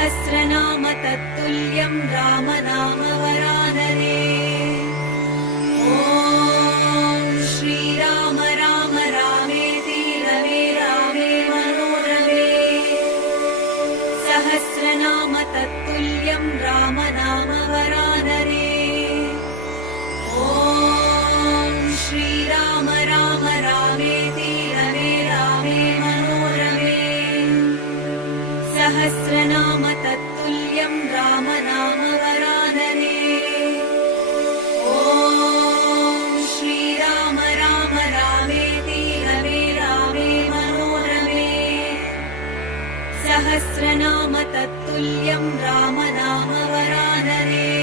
सहस्रनाम तत्तुल्यं रामनाम वरानने। ॐ श्रीराम राम रामेति रमे रामे मनोरमे। सहस्रनाम तत्तुल्यं रामनाम वरानने। ॐ श्रीराम राम रामेति रमे रामे मनोरमे। सहस्रनाम तत्तुल्यं रामनाम वरानने। ॐ श्रीराम राम रामेति रमे रामे मनोरमे। सहस्रनाम तत्तुल्यं रामनाम वरानने।